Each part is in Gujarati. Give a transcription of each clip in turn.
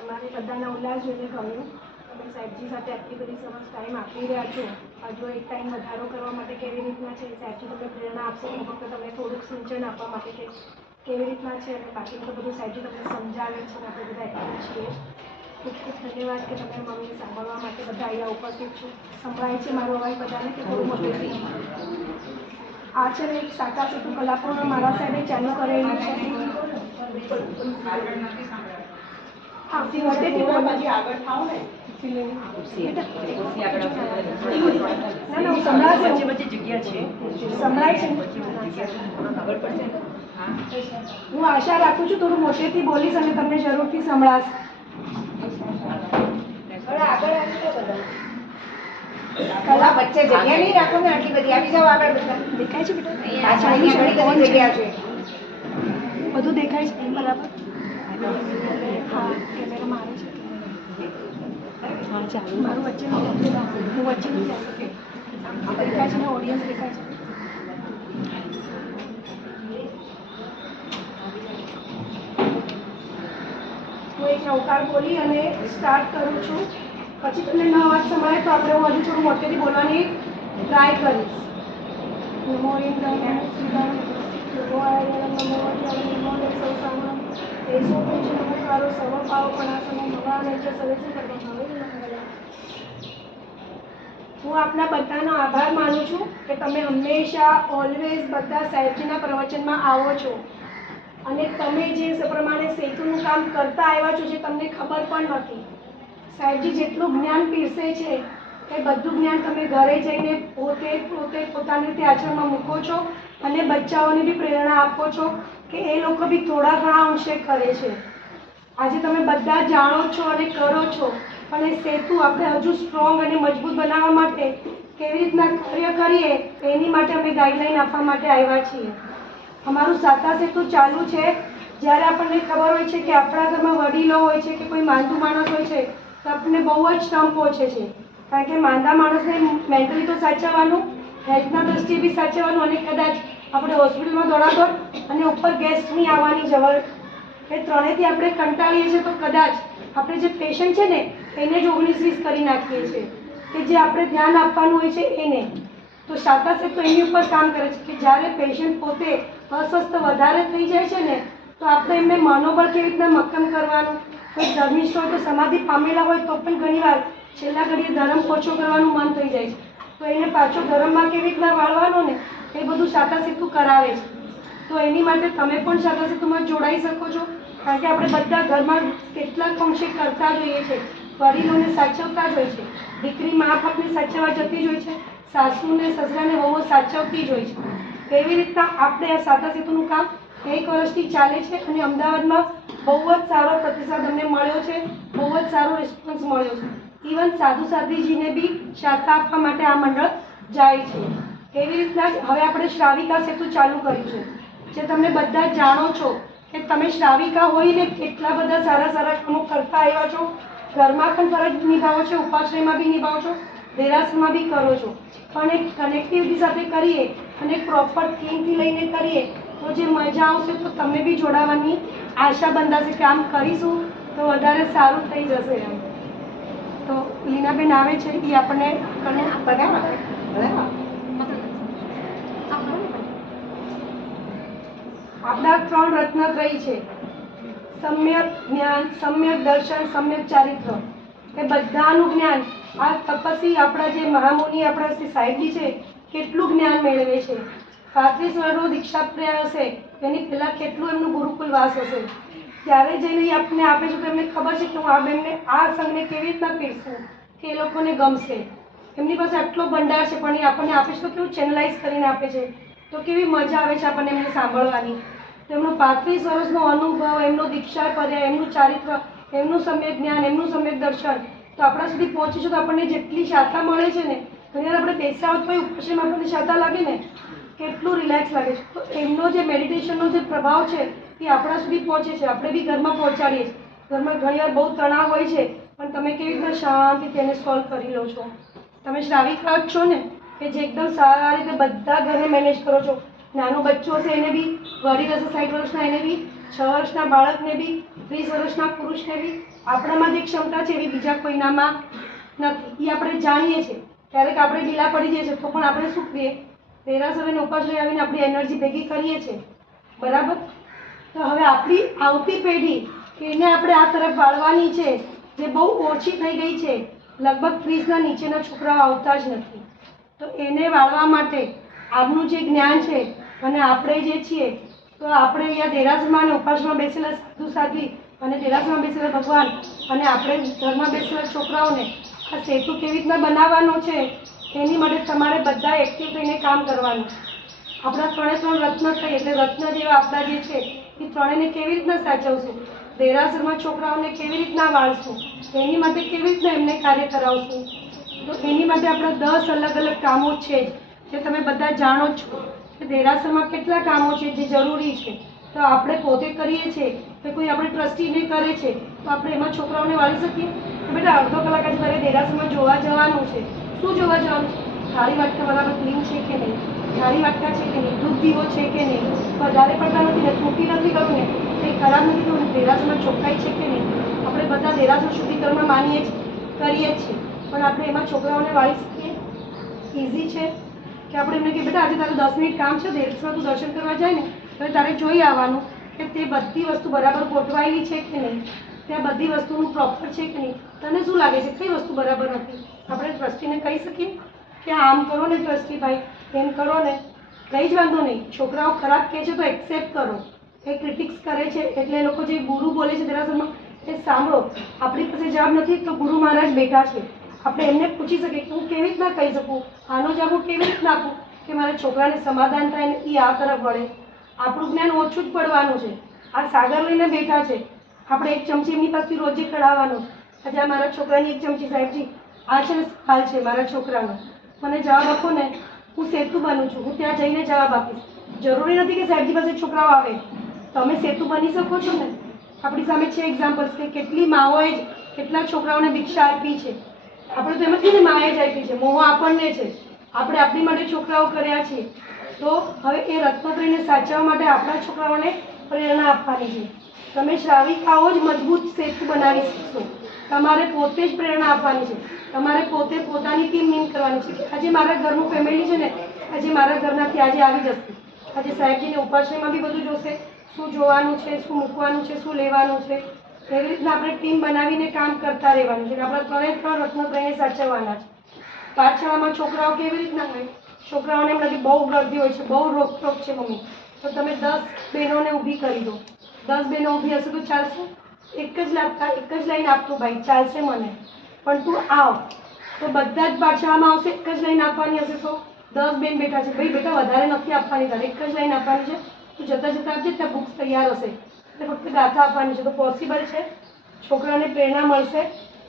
તમારે બધાના ઉલ્લાસ જોઈને ગમ્યું. તમે સાહેબજી સાથે આટલી બધી સરસ ટાઈમ આપી રહ્યા છો. હજુ એક ટાઈમ વધારો કરવા માટે કેવી રીતના છે સાહેબજી તમને પ્રેરણા આપશે. હું ફક્ત તમને થોડુંક સૂચન આપવા માટે કે કેવી રીતના છે અને બાકી તો બધું સાહેબજી તમને સમજાવે છે અને આપણે બધા એક્ટિવ છીએ. ખૂબ ખૂબ ધન્યવાદ કે તમે મમ્મી સાંભળવા માટે બધા અહીંયા ઉપસ્થિત છો. સંભળાય છે મારો અવાજ બધાને કે થોડું મોટેથી? આ છે એક સાચા સેતુ કલાપૂર્ણ મારા સાહેબે ચાલુ કરેલું છે. હા, મોટેથી બોલ બાજી આગળ થાવ ને. ના ના, સંભળાશે. વચ્ચે જગ્યા છે, સંભળાય છે. હું આશા રાખું છું થોડું મોટેથી બોલીશ અને તમને જરૂરથી સંભળાશે. કલા વચ્ચે જગ્યા નહીં રાખો ને આટલી બધી. આવી જાઓ આગળ. બધા દેખાય છે બેટા? પાછળની ઘણી જગ્યા છે. બધું દેખાય છે બરાબર? હા, કેમેરામાં આવે છે. હા, ચાલુ. મારું વચ્ચે હું વચ્ચે દેખાય છે ને ઓડિયન્સ દેખાય છે. હું એક નવકાર બોલી અને સ્ટાર્ટ કરું છું. પછી તમને ન વાત સંભળાય તો આપણે હું હજુ થોડું મોટેથી બોલવાની ટ્રાય કરીશ. નમો હું આપના બધાનો આભાર માનું છું કે તમે હંમેશા ઓલવેઝ બધા સાહેબજીના પ્રવચનમાં આવો છો અને તમે જે પ્રમાણે સેતુનું કામ કરતા આવ્યા છો જે તમને ખબર પણ નથી. સાહેબજી જેટલું જ્ઞાન પીરસે છે એ બધું જ્ઞાન તમે ઘરે જઈને પોતે પોતાની રીતે આચરણમાં મૂકો છો અને બચ્ચાઓને બી પ્રેરણા આપો છો કે એ લોકો બી થોડા ઘણા અંશે કરે છે. આજે તમે બધા જાણો છો અને કરો છો, પણ એ સેતુ આપણે હજુ સ્ટ્રોંગ અને મજબૂત બનાવવા માટે કેવી રીતના કાર્ય કરીએ એની માટે અમે ગાઈડલાઈન આપવા માટે આવ્યા છીએ. અમારું સાતા સેતુ ચાલુ છે જ્યારે આપણને ખબર હોય છે કે આપણા ઘરમાં વડીલો હોય છે કે કોઈ માંદું માણસ હોય છે તો આપણને બહુ જ શ્રમ પહોંચે છે. કારણ કે માંદા માણસને મેન્ટલી તો સાચવવાનું, હેલ્થના દ્રષ્ટિએ બી સાચવવાનું અને કદાચ આપણે હોસ્પિટલમાં દોડાદોડ અને ઉપર ગેસ્ટની આવવાની જરૂર એ ત્રણેયથી આપણે કંટાળીએ છીએ તો કદાચ આપણે જે પેશન્ટ છે ને એને જ 19-20 કરી નાખીએ છીએ કે જે આપણે ધ્યાન આપવાનું હોય છે એને. તો સાતા સેતુ એની ઉપર કામ કરે છે કે જ્યારે પેશન્ટ પોતે અસ્વસ્થ વધારે થઈ જાય છે ને તો આપણે એમને મનોબળ કેવી રીતના મક્કમ કરવાનું. કોઈ ધર્મિષ્ઠ હોય તો સમાધિ પામેલા હોય તો પણ ઘણીવાર છેલ્લા ઘડીએ ધર્મ ઓછો કરવાનું મન થઈ જાય છે તો એને પાછો ધર્મમાં કેવી રીતના વાળવાનો ને એ બધું સાતા સેતુ કરાવે છે. તો એની માટે તમે પણ સાતા સેતુમાં જોડાઈ શકો છો. કારણ કે આપણે બધા ઘરમાં કેટલાક અંશે કરતા જ હોઈએ છીએ. વડીલોને સાચવતા જ હોય છે, દીકરી મા બાપને સાચવવા જતી જ હોય છે, સાસુને સસરાને વહુઓ સાચવતી જ હોય છે. એવી રીતના આપણે આ સાતા સેતુનું કામ 1 વર્ષથી ચાલે છે અને અમદાવાદમાં બહુ જ સારો પ્રતિસાદ અમને મળ્યો છે, બહુ જ સારો રિસ્પોન્સ મળ્યો છે. ઇવન સાધુ સાધ્વીજીને બી શાખા આપવા માટે આ મંડળ જાય છે. એવી રીતના જ હવે આપણે શ્રાવિકા સેતુ ચાલુ કર્યું છે જે તમે બધા જાણો છો કે તમે શ્રાવિકા હોઈને કેટલા બધા સારા સારા કામો કરતા આવ્યા છો. ઘરમાં પણ ફરજ નિભાવો છો, ઉપાશ્રયમાં બી નિભાવો છો, દેરાસરમાં બી કરો છો. પણ એક કનેક્ટિવિટી સાથે કરીએ અને પ્રોપર થીમથી લઈને કરીએ તો જે મજા આવશે તો તમે બી જોડાવાની આશા બંધાશે કે આમ કરીશું તો વધારે સારું થઈ જશે એમ. તો લીનાબેન આવે છે એ આપણને આપણા 3 રત્નત્રયી છે: સમ્યક જ્ઞાન, સમ્યક દર્શન, સમ્યક ચારિત્ર. એ બધાનું જ્ઞાન આ તપસ્વી આપણા જે મહામુનિ આપણા શ્રી સાહેબજી છે કેટલું જ્ઞાન મેળવે છે. 35 વર્ષનો દીક્ષાપ્રાય હશે એની પહેલાં કેટલું એમનું ગુરુકુલ વાસ હશે. ત્યારે જઈને આપણને આપે છે તો એમને ખબર છે કે હું આ બેનને આ સંઘને કેવી રીતના પીરસું કે એ લોકોને ગમશે. એમની પાસે આટલો ભંડાર છે પણ એ આપણને આપે છે તો કેવું ચેનલાઇઝ કરીને આપે છે તો કેવી મજા આવે છે આપણને એમને સાંભળવાની. તો એમનો 35 વર્ષનો અનુભવ, એમનો દીક્ષાપ્રાય, એમનું ચારિત્ર, એમનું સમ્યક જ્ઞાન, એમનું સમ્યક દર્શન તો આપણા સુધી પહોંચે છે તો આપણને જેટલી શાખા મળે છે ને ઘણીવાર આપણે બેસા હોત કોઈ ઉપરથી આપણને શાખા લાગે ને કેટલું રિલેક્સ લાગે છે. તો એમનો જે મેડિટેશનનો જે પ્રભાવ છે એ આપણા સુધી પહોંચે છે. આપણે બી ઘરમાં પહોંચાડીએ છીએ. ઘરમાં ઘણીવાર બહુ તણાવ હોય છે પણ તમે કેવી રીતના શાંતિથી એને સોલ્વ કરી લો છો. તમે શ્રાવિકા જ છો ને કે જે એકદમ સારા રીતે બધા ઘરને મેનેજ કરો છો. નાનો બચ્ચો હશે એને બી, વડીલ હશે 60 વર્ષના એને બી, 6 વર્ષના બાળકને બી, 30 વર્ષના પુરુષને બી. આપણામાં જે ક્ષમતા છે એવી બીજા કોઈનામાં નથી. એ આપણે જાણીએ છીએ. ક્યારેક આપણે ઢીલા પડી જઈએ છીએ તો પણ આપણે શું કરીએ, દેરાસર અને ઉપાશ્રય આવીને આપણી એનર્જી ભેગી કરીએ છીએ. બરાબર. તો હવે આપણી આવતી પેઢી કે એને આપણે આ તરફ વાળવાની છે, જે બહુ ઓછી થઈ ગઈ છે. લગભગ 30ના નીચેના છોકરાઓ આવતા જ નથી. તો એને વાળવા માટે આજનું જે જ્ઞાન છે અને આપણે જે છીએ, તો આપણે અહીંયા દેરાસરમાં અને ઉપાસમાં બેસેલા સાધુ સાધ્વી અને દેરાસરમાં બેસેલા ભગવાન અને આપણે ઘરમાં બેસેલા છોકરાઓને આ સેતુ કેવી રીતના બનાવવાનો છે એની માટે તમારે બધા એક્ટિવ થઈને કામ કરવાનું. આપણા 3 રત્ન થઈ એટલે રત્ન જેવા આપણા જે છે એ ત્રણેયને કેવી રીતના સાચવશું, દેરાસરમાં છોકરાઓને કેવી રીતના વાળશું, એની માટે કેવી રીતના એમને કાર્ય કરાવશું. તો એની માટે આપણા 10 અલગ અલગ કામો છે જે તમે બધા જાણો જ છો કે દેરાસરમાં કેટલા કામો છે જે જરૂરી છે. તો આપણે પોતે કરીએ છીએ કે કોઈ આપણે ટ્રસ્ટીને કરે છે તો આપણે એમાં છોકરાઓને વાળી શકીએ કે બેટા અડધો કલાક જ મારે દેરાસરમાં જોવા જવાનું છે. શું જોવા જવાનું છે? થાળી વાટકા બરાબર ક્લીન છે કે નહીં, થાળી વાટકા છે કે નહીં, દૂધ દીવો છે કે નહીં, વધારે પડતા નથી ને, ત્રુટી નથી કરવું ને, કંઈ ખરાબ નથી કરવું ને, દેરાસરમાં ચોખ્ખાઈ છે કે નહીં. આપણે બધા દેરાસર શુદ્ધિકરણ માનીએ છીએ, કરીએ જ છીએ, પણ આપણે એમાં છોકરાઓને વાળી શકીએ? ઇઝી છે કે આપણે એમને કે બેટા આજે તારું 10 મિનિટ કામ છે, દેરાસરમાં તું દર્શન કરવા જાય ને તો તારે જોઈ આવવાનું કે તે બધી વસ્તુ બરાબર ગોઠવાયેલી છે કે નહીં, ત્યાં બધી વસ્તુનું પ્રોપર છે કે નહીં. તને શું લાગે છે કઈ વસ્તુ બરાબર નથી? આપણે ટ્રસ્ટીને કહી શકીએ કે આમ કરો ને ટ્રસ્ટી ભાઈ, એમ કરો ને, કંઈ જ વાંધો નહીં. છોકરાઓ ખરાબ કહે છે તો એક્સેપ્ટ કરો. એ ક્રિટિક્સ કરે છે એટલે એ લોકો જે ગુરુ બોલે છે દેરાસરમાં એ સાંભળો. આપણી પાસે જવાબ નથી તો ગુરુ મહારાજ બેઠા છે, આપણે એમને પૂછી શકીએ કે હું કેવી રીતના કહી શકું, આનો જવાબ હું કેવી રીતના આપું કે મારા છોકરાને સમાધાન થાય ને એ આ તરફ વળે. આપણું જ્ઞાન ઓછું જ પડવાનું છે. આ સાગર લઈને બેઠા છે, આપણે 1 ચમચી એમની પાસેથી રોજે કઢાવવાનો છે. આજે મારા છોકરાની 1 ચમચી સાહેબજી આ છે ને હાલ છે મારા છોકરાનો, મને જવાબ આપો ને, હું સેતુ બનું છું, હું ત્યાં જઈને જવાબ આપીશ. જરૂરી નથી કે સાહેબજી પાસે છોકરાઓ આવે, તમે સેતુ બની શકો છો ને. આપણી સામે છે એક્ઝામ્પલ્સ કે કેટલી માઓએ જ કેટલા છોકરાઓને દીક્ષા આપી છે. આપણે તો એમ જ ને માએ જ આપી છે, મોહ આપણને છે, આપણે આપણી માટે છોકરાઓ કર્યા છે. તો હવે એ રત્નત્રયને સાચવવા માટે આપણા છોકરાઓને પ્રેરણા આપવાની છે. તમે શ્રાવિકાઓ જ મજબૂત સેતુ બનાવી શકશો. તમારે પોતે જ પ્રેરણા આપવાની છે, તમારે પોતે પોતાની ટીમ નીમ કરવાની છે કે આજે મારા ઘરનું ફેમિલી છે ને, આજે મારા ઘરનાથી આજે આવી જશે. આજે સાહેબજીને ઉપાશ્રયમાં બી બધું જોશે, શું જોવાનું છે, શું મૂકવાનું છે, શું લેવાનું છે. એવી રીતના આપણે ટીમ બનાવીને કામ કરતા રહેવાનું છે. આપણા 3 રત્નત્રયને સાચવવાના છે. પાઠશાળામાં છોકરાઓ કેવી રીતના હોય, છોકરાઓને એમ લાગે બહુ ગર્દી હોય છે, બહુ રોકટોક છે મમ્મી, તો તમે 10 બહેનોને ઊભી કરી દો. 10 બહેનો ઊભી હશે તો ચાલશે? એક જ લાઈન આપતું ભાઈ ચાલશે મને, પણ તું આવ તો બધા જ પાઠશાળામાં આવશે. એક જ લાઈન આપવાની હશે તો 10 બેન બેઠા છે, ભાઈ બેટા વધારે નથી આપવાની, તારે એક જ લાઈન આપવાની છે, તું જતાં જતાં આપજે, ત્યાં બુક્સ તૈયાર હશે, એટલે ફક્ત ગાથા આપવાની છે. તો પોસિબલ છે, છોકરાને પ્રેરણા મળશે.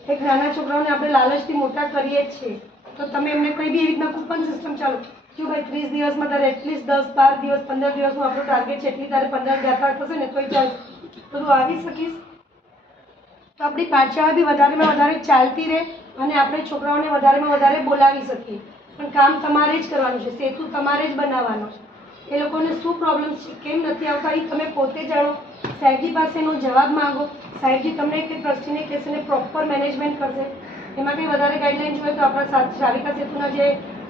એક નાના છોકરાઓને આપણે લાલચથી મોટા કરીએ જ છીએ, તો તમે એમને કોઈ બી એવી રીતના કૂપન સિસ્ટમ ચાલો જો ભાઈ 30 દિવસમાં તારે એટલીસ્ટ 10, 12 દિવસ, 15 દિવસનું આપણો ટાર્ગેટ છે, એટલી તારે 15 ગાથા થશે ને તોય ચાલશે, તો તું આવી શકીશ. તો આપણી પાઠશાળા બી વધારેમાં વધારે ચાલતી રહે અને આપણે છોકરાઓને વધારેમાં વધારે બોલાવી શકીએ. પણ કામ તમારે જ કરવાનું છે, સેતુ તમારે જ બનાવવાનો છે. એ લોકોને શું પ્રોબ્લેમ છે, કેમ નથી આવતા એ તમે પોતે જાણો. સાહેબજી પાસેનો જવાબ માંગો, સાહેબજી તમને કે ટ્રસ્ટીને કહેશે ને પ્રોપર મેનેજમેન્ટ કરશે. એમાં કંઈ વધારે ગાઈડલાઇન જોઈએ તો આપણા શ્રાવિકા સેતુના જે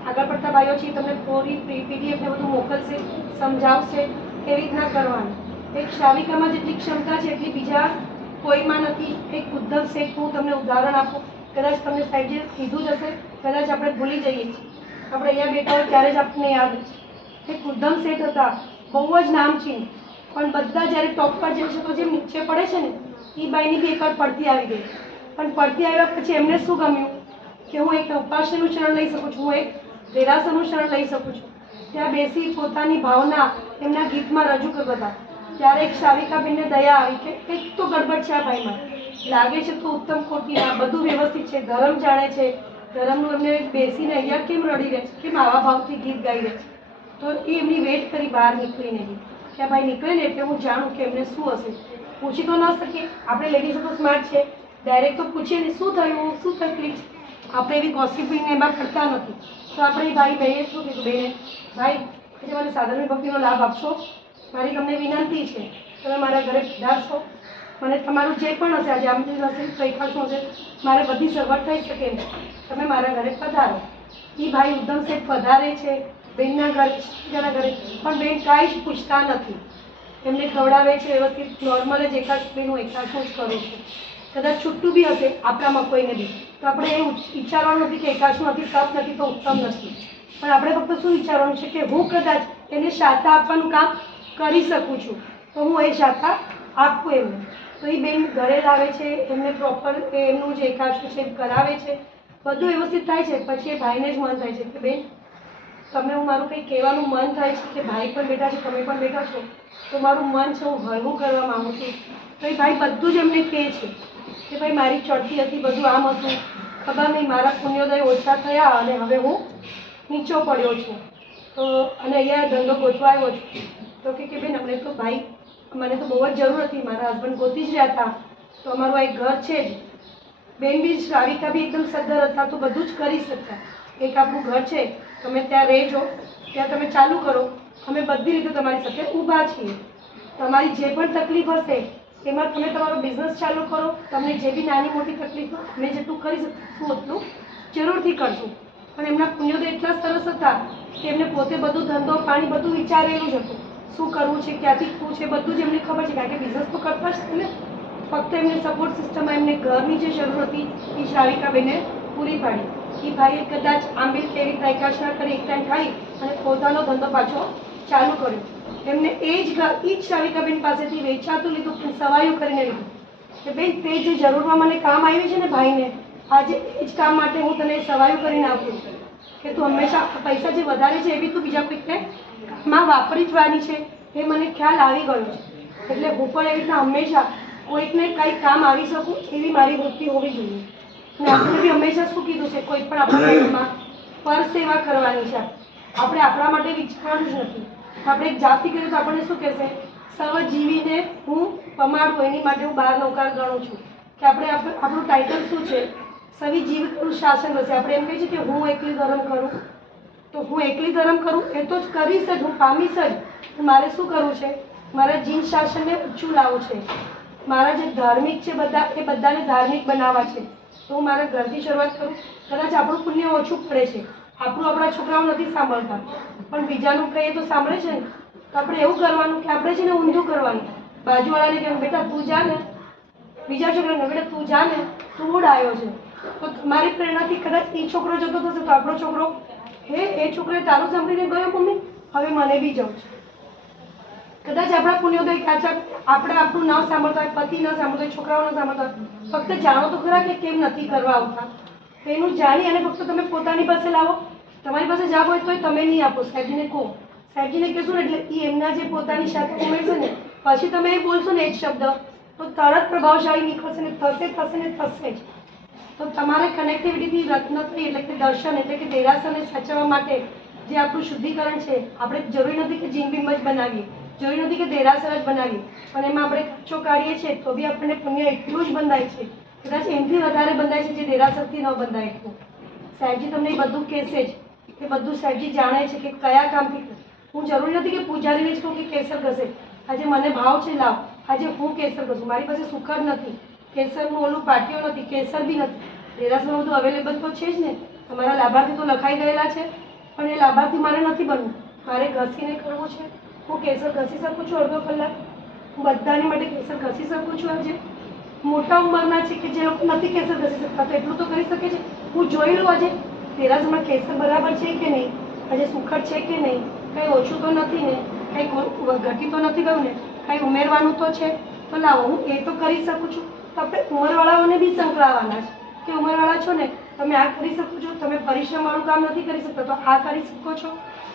આગળ પડતા ભાઈઓ છે તમને પૂરી PDF ને બધું મોકલશે, સમજાવશે કેવી રીતના કરવાનું. એક શ્રાવિકામાં જેટલી ક્ષમતા છે એટલી બીજા કોઈમાં નથી. એક ઉદ્ધવ શેઠ હું તમને ઉદાહરણ આપું, કદાચ તમને સાહેબજીએ કીધું જ હશે, કદાચ આપણે ભૂલી જઈએ છીએ, આપણે અહીંયા બેઠા હોય ત્યારે જ આપણને યાદ છે. એક ઉદ્ધમ શેઠ હતા, બહુ જ નામચીન, પણ બધા જ્યારે ટોપ પર જઈ શકો જેમ નીચે પડે છે ને એ બાઈની બી એકવાર પડતી આવી ગઈ. પણ પડતી આવ્યા પછી એમને શું ગમ્યું કે હું એક ઉપાશ્રયનું શરણ લઈ શકું છું, હું એક દેરાસરનું શરણ લઈ શકું છું. ત્યાં બેસી પોતાની ભાવના એમના ગીતમાં રજૂ કરતા હતા. ત્યારે એક શ્રાવિકાબેનને દયા આવી કે કંઈક તો ગડબડ છે આ ભાઈમાં, લાગે છે તો ઉત્તમ કોટીના, બધું વ્યવસ્થિત છે, ધર્મ જાણે છે, ધર્મનું એમને બેસીને અહીંયા કેમ રડી રહે છે, કેમ આવા ભાવથી ગીત ગાઈ રહે છે. તો એ એમની વેટ કરી બહાર નીકળીને ગઈ કે આ ભાઈ નીકળે ને એટલે હું જાણું કે એમને શું હશે. પૂછી તો ન શકીએ, આપણે લેડીઝો તો સ્માર્ટ છે, ડાયરેક્ટ તો પૂછીએ ને શું થયું, શું તકલીફ, આપણે એવી ગોસિપિંગ એમાં કરતા નથી. તો આપણે એ ભાઈ બહેને શું કીધું, બેને ભાઈ જે મને સાધર્મિક ભક્તિનો લાભ આપશો, મારી તમને વિનંતી છે, તમે મારા ઘરે પધારશો, મને તમારું જે પણ હશે, આજે આમદન હશે, કંઈ ખાશું હશે, મારે બધી સગવડ થઈ શકે એમ તમે મારા ઘરે પધારો. એ ભાઈ ઉદ્ધમ શેઠ પધારે છે બેનના ઘરે, બીજાના ઘરે, પણ બેન કાંઈ જ પૂછતા નથી, એમને ખવડાવે છે વ્યવસ્થિત, નોર્મલ જ એકાદનું હું એકાદનું જ કરું છું. કદાચ છૂટું બી હશે આપણામાં કોઈને બી, તો આપણે એવું વિચારવાનું નથી કે એકાદનું નથી, તપ નથી તો ઉત્તમ નથી, પણ આપણે ફક્ત શું વિચારવાનું છે કે હું કદાચ એને શાતા આપવાનું કામ કરી શકું છું, તો હું એ શાતા આપું એમને. તો એ બેન ઘરે લાવે છે, એમને પ્રોપર એમનું જે એકાદનું છે કરાવે છે, બધું વ્યવસ્થિત થાય છે. પછી એ ભાઈને જ મન થાય છે કે બેન તમને હું મારું કંઈ કહેવાનું મન થાય છે કે ભાઈ પણ બેઠા છે, તમે પણ બેઠા છો, તો મારું મન છે હું હળવું કરવા માગું છું. તો એ ભાઈ બધું જ એમને કહે છે કે ભાઈ મારી ચડતી હતી, બધું આમ હતું, ખબર નહીં મારા પુણ્યોદય ઓછા થયા અને હવે હું નીચો પડ્યો છું, તો અને અહીંયા ધંધો ગોતવા આવ્યો છું. તો કે બેન અમને તો ભાઈ મને તો બહુ જ જરૂર હતી, મારા હસબન્ડ ગોતી જ રહ્યા હતા, તો અમારું આ એક ઘર છે જ. બેન બી શ્રાવિકા બી એકદમ સદ્ધર હતા, તો બધું જ કરી શકતા. એક આપણું ઘર છે, તમે ત્યાં રહેજો, ત્યાં તમે ચાલુ કરો, અમે બધી રીતે તમારી સાથે ઊભા છીએ. તમારી જે પણ તકલીફ હશે એમાં તમે તમારો બિઝનેસ ચાલુ કરો, તમને જે બી નાની મોટી તકલીફ અમે જેટલું કરી શકીશું એટલું જરૂરથી કરશું. પણ એમના પુણ્યોદય એટલા સરસ હતા કે એમને પોતે બધું ધંધો પાણી બધું વિચારેલું જ હતું, શું કરવું છે, ક્યાંથી શું છે, બધું જ એમને ખબર છે, કારણ કે બિઝનેસ તો કરતા જ ને. ફક્ત એમને સપોર્ટ સિસ્ટમમાં એમને ઘરની જે જરૂર હતી એ શ્રાવિકાબેને પૂરી પાડી. એ ભાઈએ કદાચ આંબેલ કેરી પ્રકાશના કરી એક ટાઈમ ખાઈ અને પોતાનો ધંધો પાછો ચાલુ કર્યો. એમને એ જ શ્રાવિકાબેન પાસેથી વેચાતું લીધું, પણ સવાયું કરીને લીધું કે બેન તે જે જરૂરમાં મને કામ આવી છે ને ભાઈને, આજે એ જ કામ માટે હું તને સવાયું કરીને આપું છું કે તું હંમેશા પૈસા જે વધારે છે એ બી તું બીજા કોઈકને કામમાં વાપરી જવાની છે, એ મને ખ્યાલ આવી ગયો છે. એટલે હું પણ એવી રીતના હંમેશા કોઈકને કંઈક કામ આવી શકું એવી મારી વૃત્તિ હોવી જોઈએ. અને આપણે બી હંમેશા શું કીધું છે, કોઈ પણ આપણા ઘરમાં પર સેવા કરવાની છે. આપણે આપણા માટે વિચારવાનું જ નથી. આપણે એક જાતિ કરીએ તો આપણને શું કહેશે, સર્વ જીવીને હું પમાડું, એની માટે હું 12 નૌકાર ગણું છું કે આપણે આપણું ટાઇટલ શું છે, સવી જીવ કરું શાસન હશે. આપણે એમ કહીએ છીએ કે હું એકલી ધર્મ કરું, તો હું એકલી ધર્મ કરું એ તો જ કરીશ જ, હું પામીશ જ. મારે શું કરવું છે, મારા જીન શાસનને ઊંચું લાવવું છે, મારા જે ધાર્મિક છે બધા એ બધાને ધાર્મિક બનાવવા છે. તો હું મારા ઘરથી શરૂઆત કરું. કદાચ આપણું પુણ્ય ઓછું પડે છે, આપણું આપણા છોકરાઓ નથી સાંભળતા, પણ બીજાનું કહીએ તો સાંભળે છે ને. તો આપણે એવું કરવાનું કે આપણે છે ને ઊંધું કરવાનું, બાજુવાળાને કહેવું બેટા તું જા ને, બીજા છોકરાને બેટા તું જા ને, તું ઉડ આવ્યો છે. તો તમારી પ્રેરણાથી કદાચ એ છોકરો જતો થશે તો આપણો છોકરો એ છોકરાએ તારું સાંભળીને ગયો મમ્મી, હવે મને બી જવું છે. કદાચ આપણા પુણ્યોદય કાચા આપણે આપણું ન સાંભળતા હોય, પતિ ન સાંભળતા હોય, છોકરાઓ ન સાંભળતા હોય, ફક્ત જાણો તો ખરા કે કેમ નથી કરવા આવતા. એનું જાણી અને ફક્ત તમે પોતાની પાસે લાવો. તમારી પાસે જાવ હોય તોય તમે નહીં આપો, સાહેબજીને કહો, સાહેબજીને કહેશો ને એટલે એ એમના જે પોતાની સાથે ઉમેરશે ને, પછી તમે એ બોલશો ને એક શબ્દ તો તરત પ્રભાવશાળી નીકળશે ને, થશે ને થશે જ. તો તમારે કનેક્ટિવિટીથી રત્નત્રી એટલે કે દર્શન એટલે કે દેરાસરને સાચવવા માટે જે આપણું શુદ્ધિકરણ છે, આપણે જરૂરી નથી કે જીનબીમ જ બનાવીએ, જરૂરી નથી કે દેરાસર જ બનાવીએ, પણ એમાં આપણે ખર્ચો કાઢીએ છીએ તો બી આપણને પુણ્ય એટલું જ બંધાય છે, કદાચ એમથી વધારે બંધાય છે જે દેરાસરથી ન બંધાય એટલું. સાહેબજી તમને એ બધું કહેશે જ, એ બધું સાહેબજી જાણે છે કે કયા કામથી. હું જરૂરી નથી કે પૂજારીને જ કહું કે કેસર ઘસે, આજે મને ભાવ છે લાવ, આજે હું કેસર ઘસું, મારી પાસે સુખડ નથી, કેસરનું ઓલું પાટીઓ નથી, કેસર બી નથી, દેરાસરમાં બધું અવેલેબલ તો છે જ ને. તમારા લાભાર્થી તો લખાઈ ગયેલા છે, પણ એ લાભાર્થી મારે નથી બનવું, મારે ઘસીને કરવું છે. હું કેસર ઘસી શકું છું અડધો કલાક, હું બધાની માટે કેસર ઘસી શકું છું. આજે મોટા ઉંમરના છે કે જે લોકો નથી કેસર ઘસી શકતા તો એટલું તો કરી શકે છે. હું જોઈ લઉં આજે દેરાસરમાં કેસર બરાબર છે કે નહીં, આજે સુખડ છે કે નહીં, કંઈ ઓછું તો નથી ને, કંઈ ઘટી તો નથી ગયું ને, કંઈ ઉમેરવાનું તો છે, તો લાવો હું એ તો કરી શકું છું. તો આપણે ઉંમરવાળાઓને બી સંકળાવવાના છે કે ઉંમરવાળા છો ને, તમે આ કરી શકો છો, તમે પરિશ્રમવાળું કામ નથી કરી શકતા તો આ કરી શકો છો.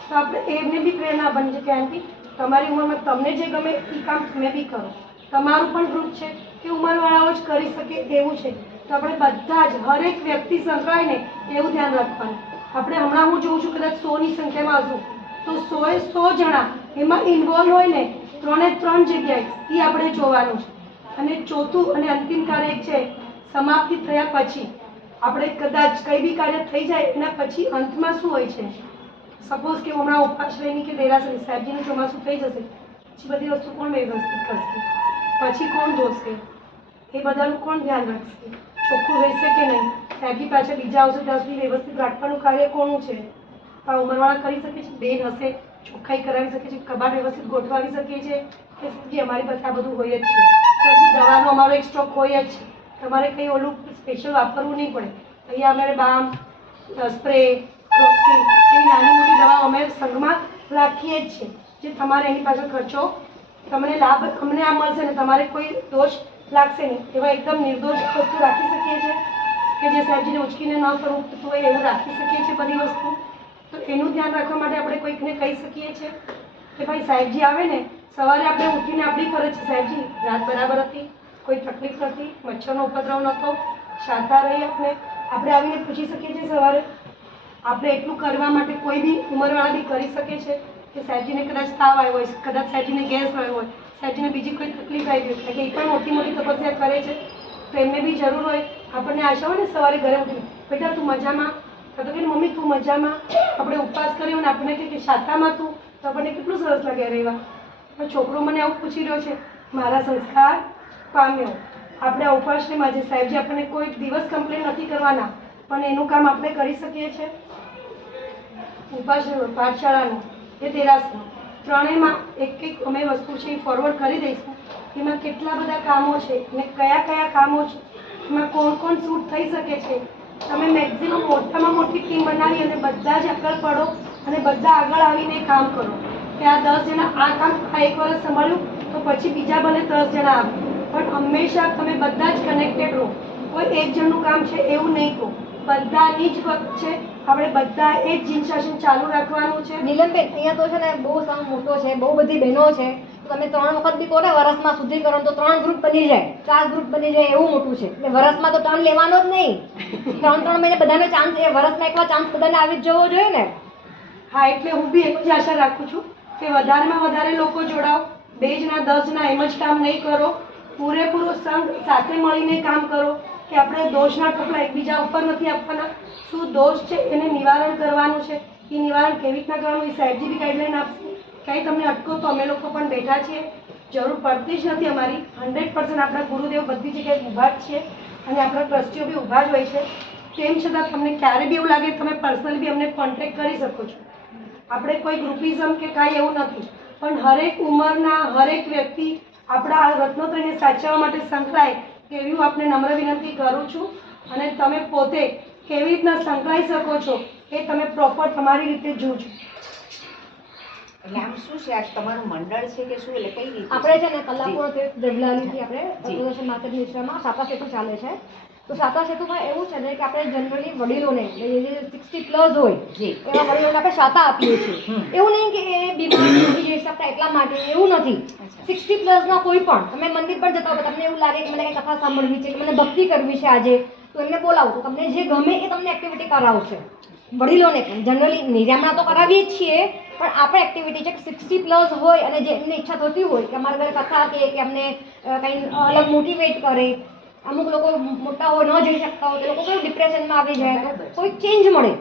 તો આપણે એમને બી પ્રેરણા બની છે કે આંટી તમારી ઉંમરમાં તમને જે ગમે એ કામ તમે બી કરો. તમારું પણ ગ્રુપ છે કે ઉંમરવાળાઓ જ કરી શકે એવું છે. તો આપણે બધા જ હરેક વ્યક્તિ સંકળાય ને એવું ધ્યાન રાખવાનું. આપણે હમણાં હું જોઉં છું કદાચ 100ની સંખ્યામાં હશું તો 100 જણા એમાં ઇન્વોલ્વ હોય ને 3 જગ્યાએ એ આપણે જોવાનું છે. અને ચોથું અને અંતિમ કાર્ય છે સમાપ્તિ થયા પછી આપણે કદાચ કંઈ બી કાર્ય થઈ જાય એના પછી અંતમાં શું હોય છે, સપોઝ કે હમણાં ઉપાશ્રયની કે દેરાસરી સાહેબજીનું ચોમાસું થઈ જશે, પછી બધી વસ્તુ કોણ વ્યવસ્થિત કરશે, પછી કોણ ધોશે, એ બધાનું કોણ ધ્યાન રાખશે, ચોખ્ખું રહેશે કે નહીં, સાહેબજી પાછળ બીજા આવશે ત્યાં સુધી વ્યવસ્થિત રાખવાનું કાર્ય કોનું છે? આ ઉંમરવાળા કરી શકે છે, બેન હશે ચોખ્ખાઈ કરાવી શકે છે, કબાટ વ્યવસ્થિત ગોઠવાવી શકે છે કે સાહેબજી અમારી પાસે આ બધું હોય જ છે, સાહેબજી દવાનો અમારો એક સ્ટોક હોય જ છે, તમારે કંઈ ઓલું સ્પેશિયલ વાપરવું નહીં પડે, અહીંયા અમારે બામ, સ્પ્રે, ક્રોક્સિન એવી નાની મોટી દવા અમે સંઘમાં રાખીએ જ છે, જે તમારે એની પાછળ ખર્ચો તમને લાભ અમને આ મળશે ને તમારે કોઈ દોષ લાગશે નહીં એવા એકદમ નિર્દોષ વસ્તુ રાખી શકીએ છીએ કે જે સાહેબજીને ઉચકીને ન કરવું પડતું હોય એવું રાખી શકીએ છીએ બધી વસ્તુ. તો એનું ધ્યાન રાખવા માટે આપણે કોઈકને કહી શકીએ છીએ કે ભાઈ સાહેબજી આવે ને સવારે આપણે ઉઠીને આપણી ફરજ છે, સાહેબજી રાત બરાબર હતી, કોઈ તકલીફ નથી, મચ્છરનો ઉપદ્રવ નહોતો, શાંતા રહી, આપણે આવીને પૂછી શકીએ છીએ સવારે. આપણે એટલું કરવા માટે કોઈ બી ઉંમરવાળા બી કરી શકે છે કે સાહેબજીને કદાચ તાવ આવ્યો હોય, કદાચ સાહેબજીને ગેસ આવ્યો હોય, સાહેબજીને બીજી કોઈ તકલીફ આવી હોય, એટલે કે એ પણ મોટી મોટી તપસ્યા કરે છે, તો એમને બી જરૂર હોય. આપણને આશા હોય ને સવારે ઘરે ઉઠીને બેટા તું મજામાં, તો કે મમ્મી તું મજામાં, આપણે ઉપવાસ કર્યો ને આપણને કે શાતામાં તું, તો આપણને કેટલું સરસ લાગે રહેવા. પણ છોકરો મને આવું પૂછી રહ્યો છે, મારા સંસ્કાર પામ્યો. આપણે ઉપવાસમાં જે સાહેબજી આપણને કોઈ દિવસ કમ્પ્લેન નથી કરવાના, પણ એનું કામ આપણે કરી શકીએ છીએ. ઉપાસના પાઠશાળાનું એ દેરાસર ત્રણેયમાં એક એક અમે વસ્તુ છે એ ફોરવર્ડ કરી દઈશું. એમાં કેટલા બધા કામો છે અને કયા કયા કામો છે, એમાં કોણ કોણ શૂટ થઈ શકે છે. તમે મેક્સિમમ મોટામાં મોટી ટીમ બનાવી અને બધા જ આગળ પડો અને બધા આગળ આવીને કામ કરો કે આ 10 જણા આ કામ આ એક વર્ષ સંભાળ્યું તો પછી બીજા ભલે 10 જણા આવે, પણ હંમેશા તમે બધા જ કનેક્ટેડ રહો. કોઈ એક જણનું કામ છે એવું નહીં કહો, બધાની જ વખત છે, આપણે બધા એક જીન શાસન ચાલુ રાખવાનું છે. નીલમબેન અહીંયા તો છે ને બહુ સંઘ મોટો છે, બહુ બધી બહેનો છે, તો તમે 3 વખત બી કહો ને વર્ષમાં શુદ્ધિકરણ તો 3 ગ્રુપ બની જાય, 4 ગ્રુપ બની જાય, એવું મોટું છે. એટલે વર્ષમાં તો ટર્ન લેવાનો જ નહીં, 3 મહિને બધાને ચાન્સ, એ વર્ષમાં એકવાર ચાન્સ બધાને આવી જ જવો જોઈએ ને. હા, એટલે હું બી એમ જ આશા રાખું છું કે વધારેમાં વધારે લોકો જોડાઓ. 2 જણા 10 જણા એમ જ કામ નહીં કરો, પૂરેપૂરો સંઘ સાથે મળીને કામ કરો કે આપણે દોષના ટોપલા એકબીજા ઉપર નથી આપવાના. શું દોષ છે એને નિવારણ કરવાનું છે, એ નિવારણ કેવી રીતના કરવાનું એ સાહેબજી બી ગાઈડલાઈન આપશે. કંઈ તમને અટકો તો અમે લોકો પણ બેઠા છીએ, જરૂર પડતી જ નથી અમારી. 100% આપણા ગુરુદેવ બધી જગ્યાએ ઊભા જ છે અને આપણા ટ્રસ્ટીઓ બી ઊભા જ હોય છે. તેમ છતાં તમને ક્યારે બી એવું લાગે તમે પર્સનલી બી અમને કોન્ટેક્ટ કરી શકો છો. આપણે કોઈ ગ્રુપિઝમ કે કાંઈ એવું નથી, પણ હરેક ઉંમરના હરેક વ્યક્તિ આપણા આ રત્નોત્રયને સાચવવા માટે સંકળાય એવી હું આપને નમ્ર વિનંતી કરું છું. અને તમે પોતે કેવી રીતના સંકળાઈ શકો છો એ તમે પ્રોપર તમારી રીતે જોજો. એટલે આમ શું છે, આ તમારું મંડળ છે કે શું, એટલે કઈ રીતે આપણે છે ને કલાપુર દેવલાલીથી આપણે પ્રદર્શન માતાજી વિશ્વમાં સાતા સેતુ ચાલે છે. તો સાતા સેતુમાં એવું છે ને કે આપણે જનરલી વડીલોને જે 60+ હોય એવા વડીલોને આપણે સાતા આપીએ છીએ. એવું નહીં કે એ બીમાર થઈ જઈ શકતા એટલા માટે, એવું નથી. 60+ ના કોઈ પણ તમે મંદિર પર જતા હોય, તમને એવું લાગે કે મને કંઈ કથા સાંભળવી છે કે મને ભક્તિ કરવી છે આજે, તો એમને બોલાવો તો તમને જે ગમે એ તમને એક્ટિવિટી કરાવશે. વડીલોને પણ જનરલી નિરામણા તો કરાવીએ જ છીએ, પણ આપણે એક્ટિવિટી છે કે 60+ હોય અને જે એમની ઈચ્છા થતી હોય કે અમારા ઘરે કથા કે અમને કંઈ અલગ મોટિવેટ કરે. અમુક લોકો મોટા હોય ન જઈ શકતા હોય, તો લોકો કેવું ડિપ્રેશનમાં આવી જાય, તો કોઈ ચેન્જ મળે.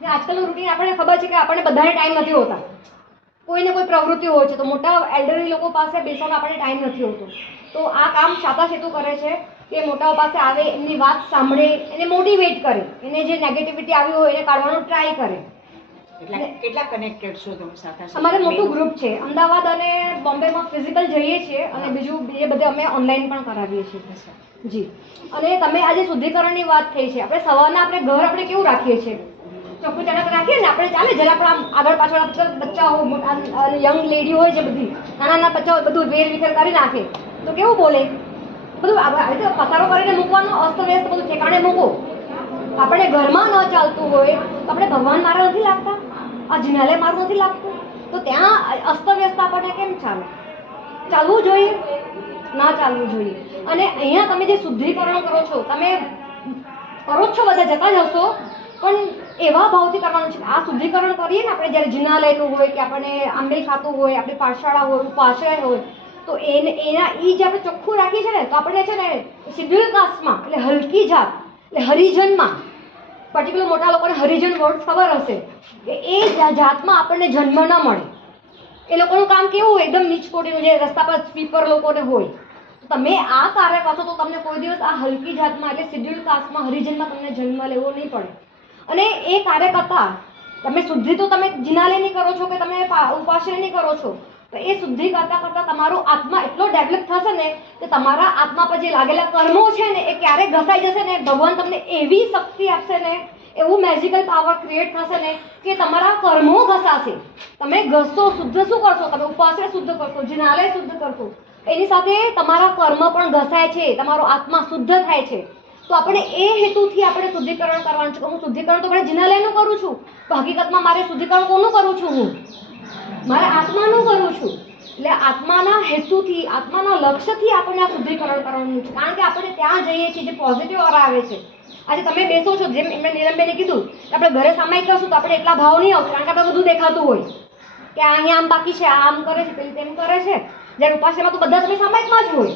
ને આજકાલનું રૂટીન આપણને ખબર છે કે આપણને બધાને ટાઈમ નથી હોતા, કોઈને કોઈ પ્રવૃત્તિ હોય છે, તો મોટા એલ્ડરલી લોકો પાસે બેસવાનો આપણને ટાઈમ નથી હોતો. તો આ કામ સાતા સેતુ કરે છે કે મોટાઓ પાસે આવે, એમની વાત સાંભળે, એને મોટિવેટ કરે, એને જે નેગેટિવિટી આવી હોય એને કાઢવાનો ટ્રાય કરે. એટલે કેટલા કનેક્ટેડ છો તમે સાથે? અમારે મોટું ગ્રુપ છે. અમદાવાદ અને બોમ્બેમાં ફિઝિકલ જઈએ છીએ અને બીજું એ બધે અમે ઓનલાઈન પણ કરાવીએ છીએ. જી. અને તમે આજે શુદ્ધિકરણની વાત થઈ છે, આપણે સવારના આપણે ઘર આપણે કેવું રાખીએ છીએ, ચોખ્ખું ચણક રાખીએ ને આપણે, ચાલે જરા પણ આમ આગળ પાછળ બચ્ચા હોય, યંગ લેડી હોય, જે બધી નાના નાના બચ્ચા હોય, બધું વેર વિખેર કરી નાખે તો કેવું બોલે, બધું આવી રીતે પસારો કરીને મૂકવાનો, અસ્તવ્યસ્ત બધું ઠેકાણે મૂકો. આપણે ઘરમાં ન ચાલતું હોય તો આપણે ભગવાન મારા નથી લાગતા, આ જિનાલય મારું નથી લાગતું, તો ત્યાં અસ્તવ્યસ્ત આપણને કેમ ચાલે? ચાલવું જોઈએ, ના ચાલવું જોઈએ. અને અહીંયા તમે જે શુદ્ધિકરણ કરો છો, તમે કરો છો, બધા જતા જ હશો, પણ એવા ભાવથી કરવાનું છે. આ શુદ્ધિકરણ કરીએ ને આપણે, જ્યારે જિનાલયનું હોય કે આપણને આંબેલ ખાતું હોય, આપણી પાઠશાળા હોય, ઉપાશ્રય હોય, તો એના એ જે આપણે ચોખ્ખું રાખીએ છીએ ને, તો આપણને છે ને શિડ્યુલ કાસ્ટમાં એટલે હલકી જાત એટલે હરિજનમાં પર્ટિક્યુલર મોટા લોકોને હરિજન વર્ડ ખબર હશે કે એ જાતમાં આપણને જન્મ ન મળે. એ લોકોનું કામ કેવું હોય, એકદમ નીચકોટીનું, જે રસ્તા પર સ્વીપર લોકોને હોય. તમે આ કાર્ય કરશો તો તમને કોઈ દિવસ આ હલકી જાતમાં એટલે શેડ્યુલ કાસ્ટમાં હરિજનમાં તમને જન્મ લેવો નહીં પડે. અને એ કાર્ય કરતા તમે શુદ્ધિ તો તમે જિનાલયની કરો છો કે તમે ઉપાશ્રયની કરો છો, તો એ શુદ્ધિ કરતાં કરતાં તમારો આત્મા એટલો ડેવલપ થશે ને કે તમારા આત્મા પર જે લાગેલા કર્મો છે ને એ ક્યારે ઘસાઈ જશે ને ભગવાન તમને એવી શક્તિ આપશે ને, એવું મેજિકલ પાવર ક્રિએટ થશે ને કે તમારા કર્મો ઘસાશે. તમે ઘસશો, શુદ્ધ શું કરશો? તમે ઉપાશ્રય શુદ્ધ કરશો, જિનાલય શુદ્ધ કરશો, એની સાથે તમારા કર્મ પણ ઘસાય છે, તમારો આત્મા શુદ્ધ થાય છે. તો આપણે એ હેતુથી આપણે શુદ્ધિકરણ કરવાનું છે. હું શુદ્ધિકરણ તો આપણે જિનાલયનું કરું છું, તો હકીકતમાં મારે શુદ્ધિકરણ કોનું કરું છું? હું મારા આત્માનું કરું છું. એટલે આત્માના હેતુથી, આત્માના લક્ષ્યથી આપણને આ શુદ્ધિકરણ કરવાનું છે. કારણ કે આપણે ત્યાં જઈએ છીએ જે પોઝિટિવ ઓરા આવે છે. આજે તમે બેસો છો, જેમ એમને નીલમબેને કીધું કે આપણે ઘરે સામાયિક કરશું તો આપણે એટલા ભાવ નહીં આવશે, કારણ કે આપણે બધું દેખાતું હોય કે અહીંયા આમ બાકી છે, આમ કરે છે, પેલી તેમ કરે છે. જ્યારે ઉપાસનામાં તો બધા તમે સામાયિકમાં જ હોય,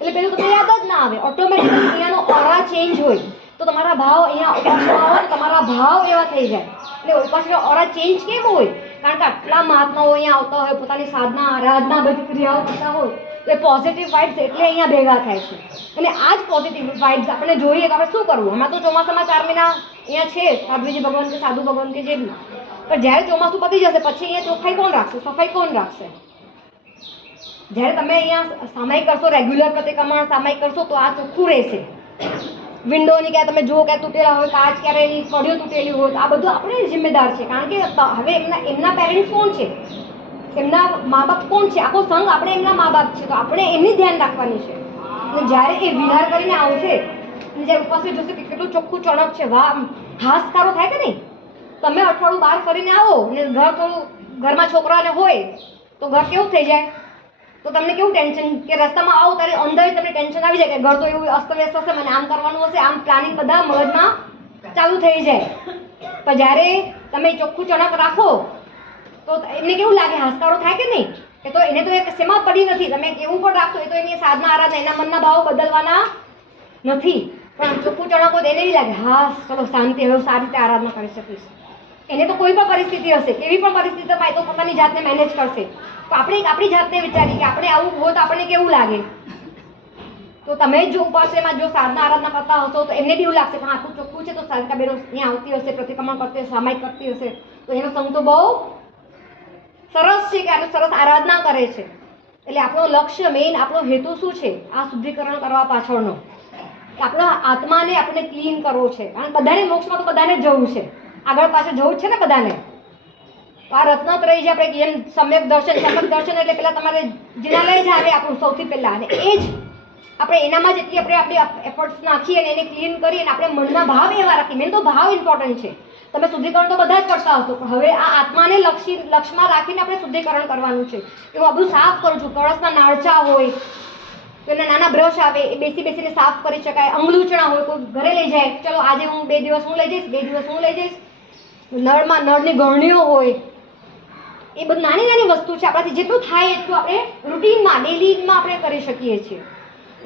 એટલે પેલું તમને યાદ જ ના આવે. ઓટોમેટિક અહીંયાનો ઓરા ચેન્જ હોય તો તમારા ભાવ અહીંયા ઉપાસનામાં હોય તો તમારા ભાવ એવા થઈ જાય. એટલે ઉપાસના ઓરા ચેન્જ કેમ હોય? કારણ કે આટલા મહાત્માઓ અહીંયા આવતા હોય, પોતાની સાધના આરાધના બધી ક્રિયાઓ કરતા હોય, એ પોઝિટિવ વાઇબ્સ એટલે અહીંયા ભેગા થાય છે. અને આ જ પોઝિટિવ વાઇબ્સ આપણે જોઈએ તો આપણે શું કરવું? હમણાં તો ચોમાસામાં 4 મહિના અહીંયા છે સાધ્વીજી ભગવાન કે સાધુ ભગવાન કે જે બી, પણ જ્યારે ચોમાસું પતી જશે પછી અહીંયા ચોખ્ખાઈ કોણ રાખશે, સફાઈ કોણ રાખશે? જ્યારે તમે અહીંયા સામાયિક કરશો, રેગ્યુલર પ્રતિક્રમણ સામાયિક કરશો તો આ ચોખ્ખું રહેશે. વિન્ડોની ક્યાં તમે જુઓ ક્યાં તૂટેલા હોય, કાચ ક્યારે એની કડીઓ તૂટેલી હોય, આ બધું આપણે જિમ્મેદાર છે. કારણ કે હવે એમના પેરેન્ટ્સ કોણ છે, એમના મા બાપ કોણ છે? આખો સંઘ આપણે એમના મા બાપ છે, તો આપણે એમની ધ્યાન રાખવાની છે. અને જ્યારે એ વિહાર કરીને આવશે અને જ્યારે ઉપસ્થિત જોશે કે કેટલું ચોખ્ખું ચણક છે, વાહ, હાશકારો થાય કે નહીં? તમે અઠવાડિયું બહાર ફરીને આવો અને ઘર થોડું, ઘરમાં છોકરાને હોય તો ઘર કેવું થઈ જાય? તો તમને કેવું ટેન્શન કે રસ્તામાં આવો ત્યારે અંદર તમને ટેન્શન આવી જાય કે ઘર તો એવું અસ્તવ્યસ્ત હશે, મને આમ કરવાનું હશે, આમ પ્લાનિંગ બધા મગજમાં ચાલુ થઈ જાય. પણ જ્યારે તમે ચોખ્ખું ચણક રાખો તો એમને કેવું લાગે? હાશકારો થાય કે નહીં? કે તો એને તો એક શેમાં પડી નથી, તમે કેવું પણ રાખશો એ તો એની સાધના આરાધના, એના મનના ભાવો બદલવાના નથી. પણ ચોખ્ખું ચણક હોય તો એને એવી લાગે, હા ચલો શાંતિ, હવે સારી રીતે આરાધના કરી શકીશ. એને તો કોઈ પણ પરિસ્થિતિ હશે, કેવી પણ પરિસ્થિતિ હોય તો પોતાની જાતને મેનેજ કરશે. તો આપણે આપણી જાતને વિચારીએ કે આપણે આવું હોય તો આપણને કેવું લાગે? તો તમે જો ઉપાશ્રયમાં જો સાધના આરાધના કરતા હશો તો એમને બી એવું લાગશે કે આખું ચોખ્ખું છે, તો સારિકાબેનો અહીંયા આવતી હશે, પ્રતિક્રમણ કરતી હશે, સામાયિક કરતી હશે, તો એનો સંગ તો બહુ સરસ છે કે આને સરસ આરાધના કરે છે. એટલે આપણો લક્ષ્ય, મેઇન આપણો હેતુ શું છે આ શુદ્ધિકરણ કરવા પાછળનો? આપણા આત્માને આપણે ક્લીન કરવો છે. કારણ બધાને મોક્ષમાં તો બધાને જ જવું છે, આગળ પાછળ જવું જ છે ને બધાને. આ રત્નત્રય જે આપણે જેમ સમ્યક દર્શન એટલે પહેલાં તમારે જિનાલય જ આવે આપણું સૌથી પહેલાં, અને એ જ આપણે એનામાં જેટલી આપણે આપણી એફર્ટ્સ નાખીએ અને એને ક્લીન કરીએ અને આપણે મનના ભાવ એવા રાખીએ. મેન તો ભાવ ઇમ્પોર્ટન્ટ છે. તમે શુદ્ધિકરણ તો બધા જ કરતા હશો, પણ હવે આ આત્માને લક્ષ્યમાં રાખીને આપણે શુદ્ધિકરણ કરવાનું છે. કે હું બધું સાફ કરું છું, કળશના નાળચા હોય તો એના નાના બ્રશ આવે, એ બેસીને સાફ કરી શકાય. અંગલૂચણા હોય, કોઈ ઘરે લઈ જાય, ચલો આજે હું 2 દિવસ હું લઈ જઈશ, 2 દિવસ હું લઈ જઈશ. નળની ગરણીઓ હોય, એ બધી નાની નાની વસ્તુ છે. આપણાથી જેટલું થાય એટલું આપણે રૂટીનમાં ડેલીમાં આપણે કરી શકીએ છીએ.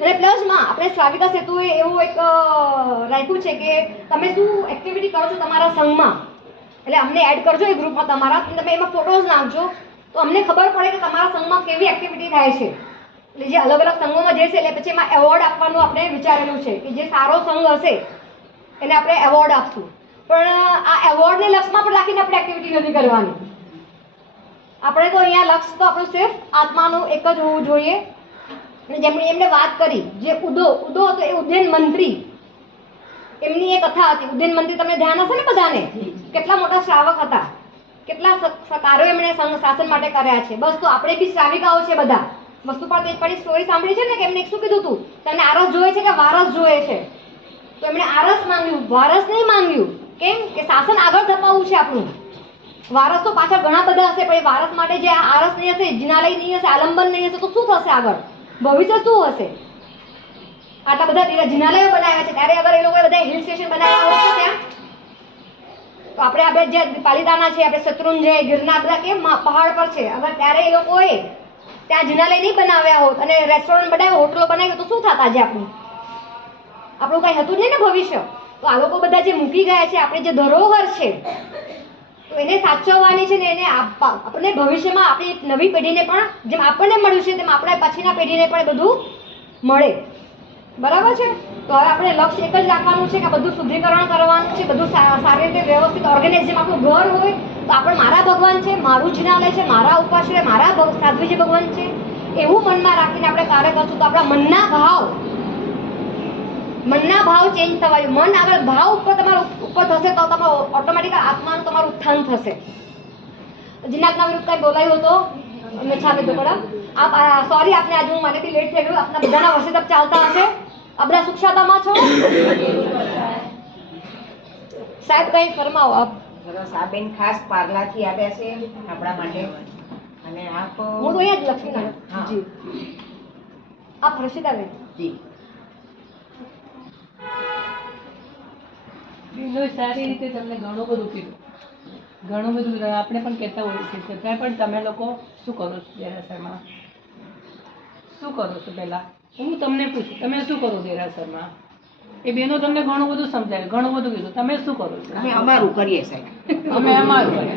અને પ્લસમાં આપણે શ્રાવિકા સેતુએ એવું એક રાખ્યું છે કે તમે શું એક્ટિવિટી કરો છો તમારા સંઘમાં, એટલે અમને એડ કરજો એ ગ્રુપમાં તમારા, તમે એમાં ફોટોઝ નાખજો તો અમને ખબર પડે કે તમારા સંઘમાં કેવી એક્ટિવિટી થાય છે. એટલે જે અલગ અલગ સંઘોમાં જશે એટલે પછી એમાં એવોર્ડ આપવાનું આપણે વિચારેલું છે કે જે સારો સંઘ હશે એને આપણે એવોર્ડ આપશું. પણ આ એવોર્ડને લક્ષ્યમાં પણ રાખીને આપણે એક્ટિવિટી નથી કરવાની. આપણે તો અહીંયા લક્ષ્ય તો આપણું સિર્ફ આત્માનું એક જ હોવું જોઈએ. અને જેમણે એમને વાત કરી, જે ઉદો હતો એ ઉદ્યન મંત્રી, એમની એક કથા હતી. ઉદ્યન મંત્રી તમને ધ્યાન હશે ને બધાને, કેટલા મોટા શ્રાવક હતા, કેટલા કાર્યો એમણે શાસન માટે કર્યા છે. બસ તો આપણે બી શ્રાવિકાઓ છે બધા. વસ્તુપાલ તેજપાળની સ્ટોરી સાંભળી છે ને કે એમને શું કીધું હતું, તમને આરસ જોઈએ છે કે વારસ જોઈએ છે? તો એમણે આરસ માંગ્યું, વારસ નહીં માંગ્યું. કેમ કે શાસન આગળ ધપાવવું છે આપણું. વારસ તો પાછળ ઘણા બધા હશે, પણ વારસ માટે જે આરસ નહીં હશે, જિનાલય નહીં હશે, આલંબન નહીં હશે તો શું થશે આગળ? ભવિષ્ય શું હશે? આટલા બધા જિનાલયો બનાવ્યા છે, ત્યારે અગર એ લોકોએ બધા હિલ સ્ટેશન બનાવ્યા હોત તો ત્યાં તો આપણે જે પાલીતાણા છે, આપણે શત્રુંજય, ગિરનાર બધા કેમ પહાડ પર છે, અગર ત્યારે એ લોકોએ ત્યાં જિનાલય નહીં બનાવ્યા હોત અને રેસ્ટોરન્ટ બનાવ્યા, હોટલો બનાવી તો શું થાત આજે આપણું કઈ હતું જ નહીં ને ભવિષ્ય. તો આ લોકો બધા જે મૂકી ગયા છે, આપણે જે ધરોહર છે, તો એને સાચવવાની છે ને એને આપણને ભવિષ્યમાં આપણી નવી પેઢીને પણ જેમ આપણને મળ્યું છે તેમ આપણે પછીના પેઢીને પણ બધું મળે. બરાબર છે? તો હવે આપણે લક્ષ્ય એક જ રાખવાનું છે કે બધું શુદ્ધિકરણ કરવાનું છે, બધું સારી રીતે વ્યવસ્થિત ઓર્ગેનાઇઝ. જેમ આપણું ઘર હોય તો આપણે મારા ભગવાન છે, મારું જિનાલય છે, મારા ઉપાશ્રય, મારા સાધ્વીજી ભગવાન છે, એવું મનમાં રાખીને આપણે કાર્ય કરશું તો આપણા મનના ભાવ ચેન્જ થવા જોઈએ. મન આગળ ભાવ ઉપર તમારું ઉપર થશે તો તમારું ઓટોમેટિક આત્માનું તમારું ઉત્થાન થશે. જીનાતના વિરુદ્ધ કંઈ બોલાયું હતો મેં છાપે તો બરાબર. આપ સોરી આપને આજે હું મને બી લેટ થઈ ગયું. આપના બધાના વર્ષે તક ચાલતા હશે. આ બધા સુખશાતામાં છો? સાહેબ કંઈ ફરમાવો આપ. સરસ. આ બેન ખાસ પાર્લાથી આવ્યા છે આપણા માટે. અને આપ હું તો અહીંયા જ લક્ષ્મીનગર. હા. જી આપ હર્ષિતાબેન. જી બેનો સારી રીતે તમને ઘણું બધું કીધું, ઘણું બધું આપણે પણ કહેતા હોઈએ છીએ. છતાં પણ તમે લોકો શું કરો છો દેરાસરમાં? શું કરો છો? પહેલાં હું તમને પૂછું, તમે શું કરો દેરાસરમાં? એ બેનો તમને ઘણું બધું સમજાવ્યું, ઘણું બધું કીધું. તમે શું કરો છો? અમે અમારું કરીએ સાહેબ. અમે અમારું કરીએ.